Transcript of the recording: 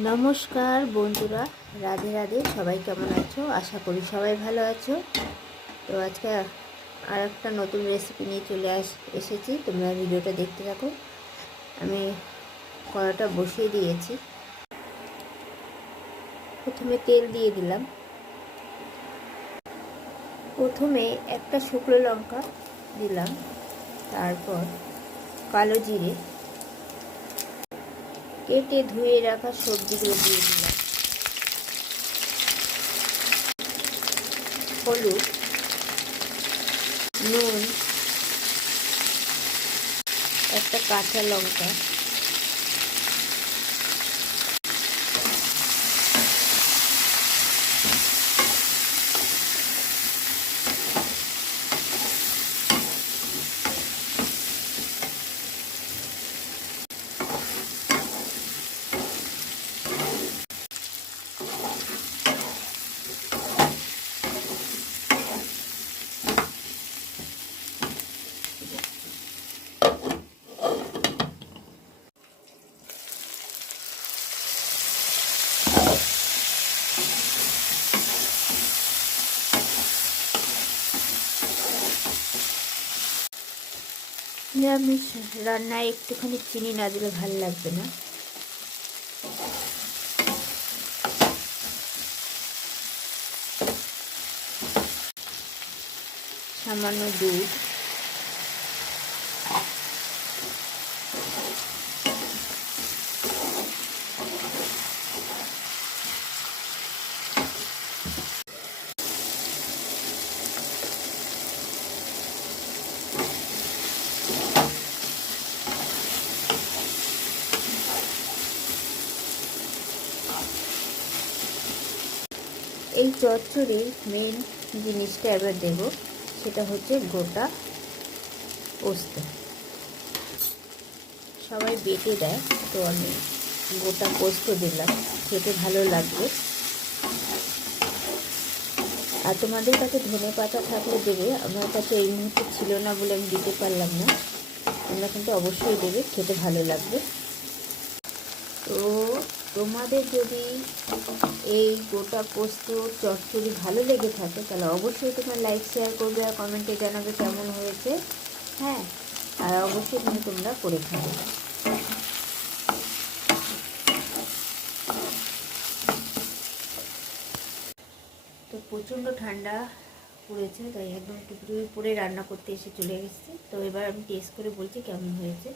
নমস্কার বন্ধুরা, রাধে রাধে। সবাই কেমন আছো? আশা করি সবাই ভালো আছো। তো আজকে আর একটা নতুন রেসিপি নিয়ে এসেছি। তোমরা ভিডিওটা দেখতে থাকো। আমি কড়াটা বসিয়ে দিয়েছি। প্রথমে তেল দিয়ে দিলাম। প্রথমে একটা শুকনো লঙ্কা দিলাম, তারপর কালো জিরে, কেটে ধুয়ে রাখা সবজিগুলো দিয়ে দিলাম, হলুদ, নুন, একটা কাঁচা লঙ্কা, নিরামিষ রান্নায় একটুখানি চিনি না দিলে ভালো লাগবে না। সামান্য দুধ, এই চচ্চড়ির মেন জিনিসটা এবার দেব, সেটা হচ্ছে গোটা পোস্ত। সবাই বেটে দেয়, তো আমি গোটা পোস্ত দিলাম, খেতে ভালো লাগবে। আর তোমাদের কাছে ধনে পাতা থাকলে দেবে, আমার কাছে এই মুহূর্তে ছিল না বলে আমি দিতে পারলাম না। তোমরা কিন্তু অবশ্যই দেবে, খেতে ভালো লাগবে। তো তোমাদের যদি এই গোটা পোস্ত চচ্চড়ি ভালো লেগে থাকে, তাহলে অবশ্যই তোমরা লাইক শেয়ার করবে আর কমেন্টে জানাবে কেমন হয়েছে। হ্যাঁ, আর অবশ্যই তোমরা করে খাবে। তো প্রচণ্ড ঠান্ডা পড়েছে, তাই একদম টুকটুকি পরে রান্না করতে চলে এসেছি। তো এবার আমি টেস্ট করে বলছি কেমন হয়েছে।